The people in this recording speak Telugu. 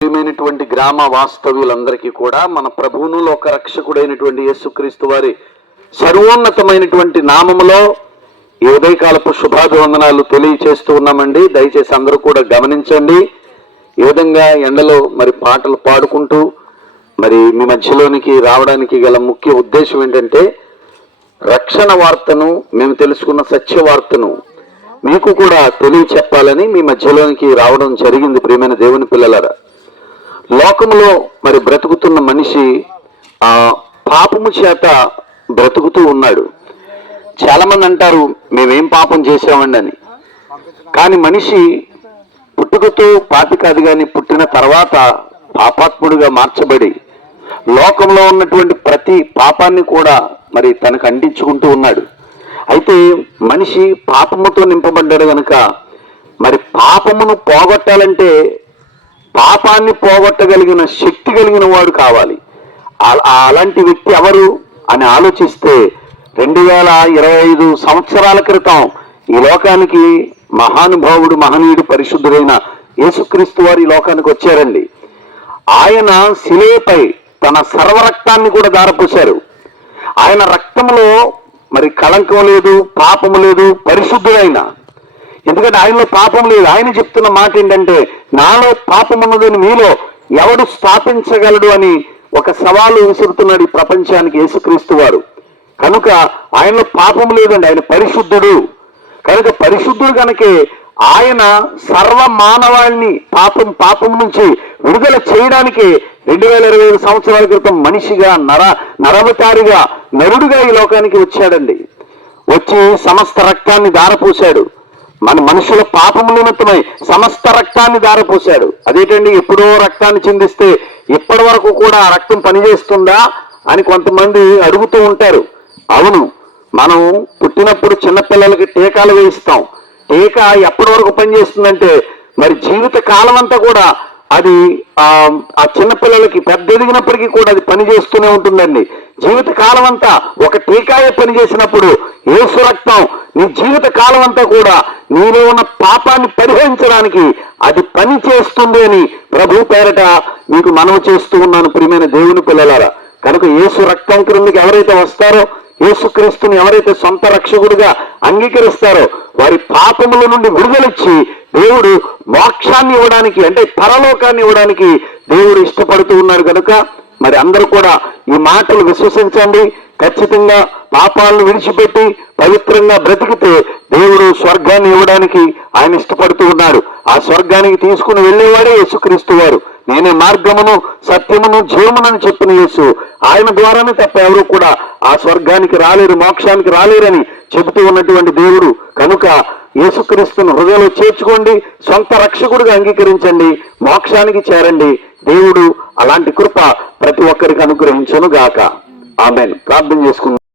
ప్రియమైనటువంటి గ్రామ వాస్తవ్యులందరికీ కూడా మన ప్రభువును లోక రక్షకుడైనటువంటి యేసుక్రీస్తు వారి సర్వోన్నతమైనటువంటి నామములో ఈ ఉదయకాలపు శుభాభివందనాలు తెలియచేస్తూ ఉన్నామండి. దయచేసి అందరూ కూడా గమనించండి. ఈ విధంగా ఎండలో మరి పాటలు పాడుకుంటూ మరి మీ మధ్యలోనికి రావడానికి గల ముఖ్య ఉద్దేశం ఏంటంటే రక్షణ వార్తను మేము తెలుసుకున్న సత్య వార్తను మీకు కూడా తెలియ చెప్పాలని మీ మధ్యలోనికి రావడం జరిగింది ప్రియమైన దేవుని పిల్లలరా. లోకములో మరి బ్రతుకుతున్న మనిషి ఆ పాపము చేత బ్రతుకుతూ ఉన్నాడు. చాలామంది అంటారు మేమేం పాపం చేసామండి అని. కానీ మనిషి పుట్టుకతో పాపి కాదు కానీ పుట్టిన తర్వాత పాపాత్ముడిగా మార్చబడి లోకంలో ఉన్నటువంటి ప్రతి పాపాన్ని కూడా మరి తనకు అంటించుకుంటూ ఉన్నాడు. అయితే మనిషి పాపముతో నింపబడ్డాడు కనుక మరి పాపమును పోగొట్టాలంటే పాపాన్ని పోగొట్టగలిగిన శక్తి కలిగిన వాడు కావాలి. అలాంటి వ్యక్తి ఎవరు అని ఆలోచిస్తే రెండు వేల ఇరవై ఐదు సంవత్సరాల క్రితం ఈ లోకానికి మహానుభావుడు మహనీయుడు పరిశుద్ధుడైన యేసుక్రీస్తు వారి ఈ లోకానికి వచ్చారండి. ఆయన శిలేపై తన సర్వరక్తాన్ని కూడా దారపోశారు. ఆయన రక్తంలో మరి కళంకం లేదు పాపము లేదు పరిశుద్ధుడైన ఎందుకంటే ఆయనలో పాపం లేదు. ఆయన చెప్తున్న మాట ఏంటంటే నాలో పాపం ఉన్నదని మీలో ఎవడు స్థాపించగలడు? అని ఒక సవాలు విసురుతున్నాడు ఈ ప్రపంచానికి యేసుక్రీస్తు వారు. కనుక ఆయనలో పాపం లేదండి. ఆయన పరిశుద్ధుడు. కనుక పరిశుద్ధుడు కనుకే ఆయన సర్వ మానవాళిని పాపం పాపం నుంచి విడుదల చేయడానికి రెండు వేల ఇరవై ఐదు సంవత్సరాల క్రితం మనిషిగా నర నరవతారిగా నరుడుగా ఈ లోకానికి వచ్చాడండి. వచ్చి సమస్త రక్తాన్ని దారపోశాడు మన మనుషుల పాపము నిమిత్తమై సమస్త రక్తాన్ని దారపోశాడు అదేంటండి? ఎప్పుడో రక్తాన్ని చిందిస్తే ఇప్పటి వరకు కూడా ఆ రక్తం పనిచేస్తుందా అని కొంతమంది అడుగుతూ ఉంటారు. అవును మనం పుట్టినప్పుడు చిన్నపిల్లలకి టీకాలు వేయిస్తాం. టీకా ఎప్పటి వరకు పనిచేస్తుందంటే మరి జీవిత కాలం అంతా కూడా అది ఆ ఆ చిన్నపిల్లలకి పెద్ద ఎదిగినప్పటికీ కూడా అది పనిచేస్తూనే ఉంటుందండి. జీవిత కాలం అంతా ఒక టీకాయే పనిచేసినప్పుడు ఏసు రక్తం నీ జీవిత కాలం అంతా కూడా నీలో ఉన్న పాపాన్ని పరిహరించడానికి అది పని చేస్తుంది అని ప్రభు పేరట మీకు మనవి చేస్తూ ఉన్నాను ప్రియమైన దేవుని పిల్లలారా. కనుక యేసు రక్తం క్రిందికి ఎవరైతే వస్తారో యేసుక్రీస్తుని ఎవరైతే సొంత రక్షకుడిగా అంగీకరిస్తారో వారి పాపముల నుండి విడుదలిచ్చి దేవుడు మోక్షాన్ని ఇవ్వడానికి అంటే పరలోకాన్ని ఇవ్వడానికి దేవుడు ఇష్టపడుతూ ఉన్నాడు కనుక మరి అందరూ కూడా ఈ మాటలు విశ్వసించండి. ఖచ్చితంగా పాపాలను విడిచిపెట్టి పవిత్రంగా బ్రతికితే దేవుడు స్వర్గాన్ని ఇవ్వడానికి ఆయన ఇష్టపడుతూ ఉన్నాడు ఆ స్వర్గానికి తీసుకుని వెళ్ళేవాడే యేసుక్రీస్తు వారు. నేనే మార్గమును సత్యమును జీవమునని చెప్పిన యేసు. ఆయన ద్వారానే తప్ప ఎవరు కూడా ఆ స్వర్గానికి రాలేరు మోక్షానికి రాలేరని చెబుతూ ఉన్నటువంటి దేవుడు. కనుక యేసుక్రీస్తును హృదయంలో చేర్చుకోండి సొంత రక్షకుడిగా అంగీకరించండి మోక్షానికి చేరండి. దేవుడు అలాంటి కృప ప్రతి ఒక్కరికి అనుగ్రహించను గాక ఆమెను. ప్రార్థన చేసుకుందాం.